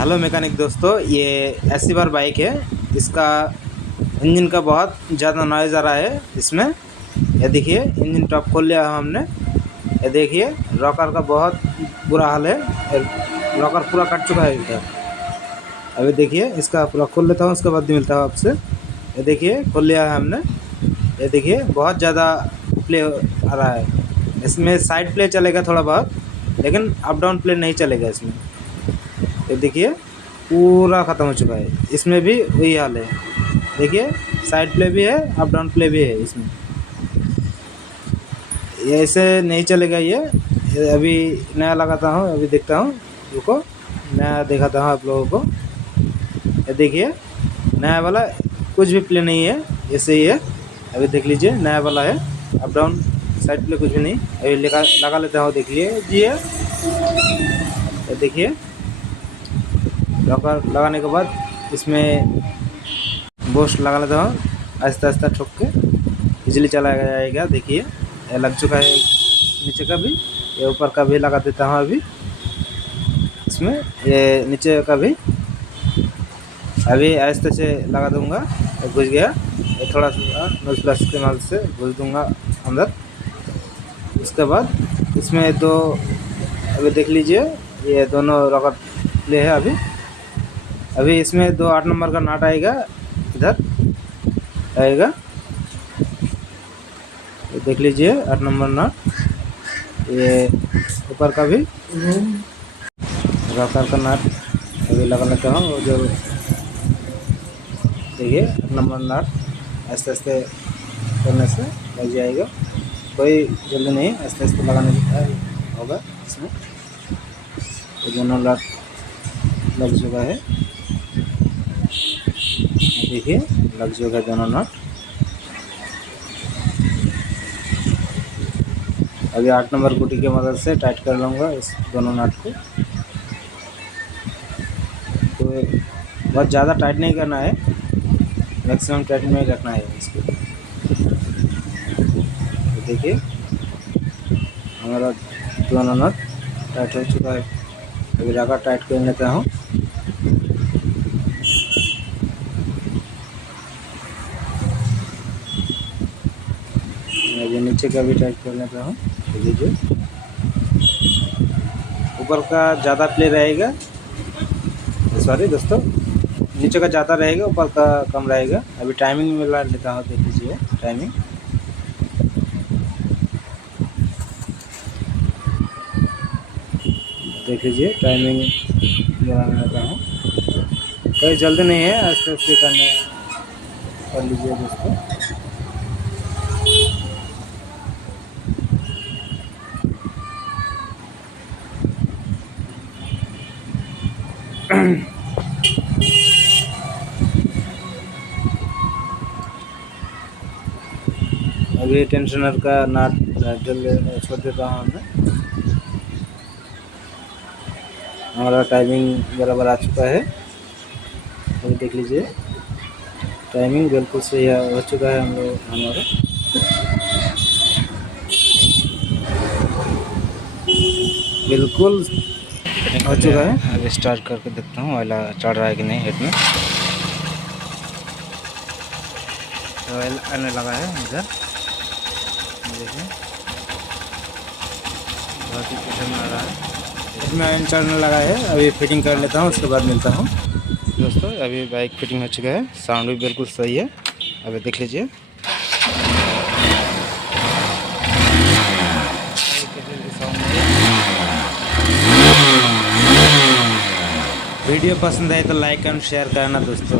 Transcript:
Hello mechanic दोस्तों, ये ऐसी बार बाइक है। इसका इंजन का बहुत ज़्यादा नॉइज़ आ रहा है इसमें। ये देखिए, इंजन टॉप खोल लिया है हमने। ये देखिए, रॉकर का बहुत बुरा हाल है। रॉकर पूरा कट चुका है इधर। अभी देखिए, इसका पूरा खोल लेता हूँ, उसके बाद मिलता हूँ आपसे। ये देखिए, खोल लिया है हमने। ये देखिए, बहुत ज़्यादा प्ले आ रहा है। इसमें साइड प्ले चलेगा थोड़ा बहुत, लेकिन अप डाउन प्ले नहीं चलेगा इसमें। ये देखिए, पूरा ख़त्म हो चुका है। इसमें भी वही हाल है। देखिए, साइड प्ले भी है, अप डाउन प्ले भी है इसमें। ये ऐसे नहीं चलेगा ये अभी नया लगाता हूँ, अभी देखता हूँ। रुको, नया दिखाता हूँ आप लोगों को। ये देखिए, नया वाला कुछ भी प्ले नहीं है, ऐसे ही है। अभी देख लीजिए, नया वाला है। अप डाउन साइड प्ले कुछ भी नहीं। अभी लगा लेता हूँ, देख लीजिए। ये देखिए, लॉकर लगाने के बाद इसमें बूस्ट लगा लेता हूँ, आहिस्ता आहिस्ता ठोक के इजीली चला जाएगा। देखिए, ये लग चुका है। नीचे का भी, ये ऊपर का भी लगा देता हूँ अभी इसमें। ये नीचे का भी अभी आहिस्ते से लगा दूंगा। घुस गया, ये थोड़ा सा नोज प्लस के माल से घुस दूंगा अंदर। उसके बाद इसमें दो, अभी देख लीजिए, ये दोनों रॉकर प्ले है। अभी इसमें दो 8 नंबर का नाट आएगा, इधर आएगा। ये देख लीजिए, 8 नंबर नाट। ये ऊपर का भी रॉकर का नाट अभी लगा लेता हूँ। वो जो देखिए, 8 नंबर नाट आस्ते आस्ते करने से लग जाएगा। कोई जल्दी नहीं, आस्ते आस्ते लगाने होगा इसमें। ये दोनों नाट लग चुका है। देखिए, लग चुका है दोनों नट। अभी 8 नंबर गुटी की मदद से टाइट कर लूँगा इस दोनों नट को। तो बहुत ज़्यादा टाइट नहीं करना है, मैक्सिमम टाइट में रखना है इसको। तो देखिए, हमारा दोनों नट टाइट हो चुका है। अभी रॉकर टाइट कर लेता हूँ। अभी नीचे का भी टाइट कर लेता हूँ। देखिए, ऊपर का ज़्यादा प्ले रहेगा, सॉरी दोस्तों, नीचे का ज़्यादा रहेगा, ऊपर का कम रहेगा। अभी टाइमिंग मिला लेता हूँ, देख लीजिए टाइमिंग। देख लीजिए, टाइमिंग मिला लेता हूँ। कोई जल्दी नहीं है, आस्ते आस्ते कर लीजिए दोस्तों। अभी टेंशनर का नाट जल्द छोड़ देता हूँ मैं। हमारा टाइमिंग बराबर आ चुका है। अभी देख लीजिए, टाइमिंग बिल्कुल सही हो चुका है हमारा। बिल्कुल हो चुका है। अभी स्टार्ट करके देखता हूँ, ऑयल चढ़ रहा है कि नहीं हेड में। ऑयल आने लगा है इधर, देखिए, बहुत ही पसंद आ रहा है। इसमें ऑयल चढ़ने लगा है। अभी फिटिंग कर लेता हूँ, उसके बाद मिलता हूँ दोस्तों। अभी बाइक फिटिंग हो चुका है, साउंड भी बिल्कुल सही है। अभी देख लीजिए। वीडियो पसंद आए तो लाइक एंड शेयर करना दोस्तों।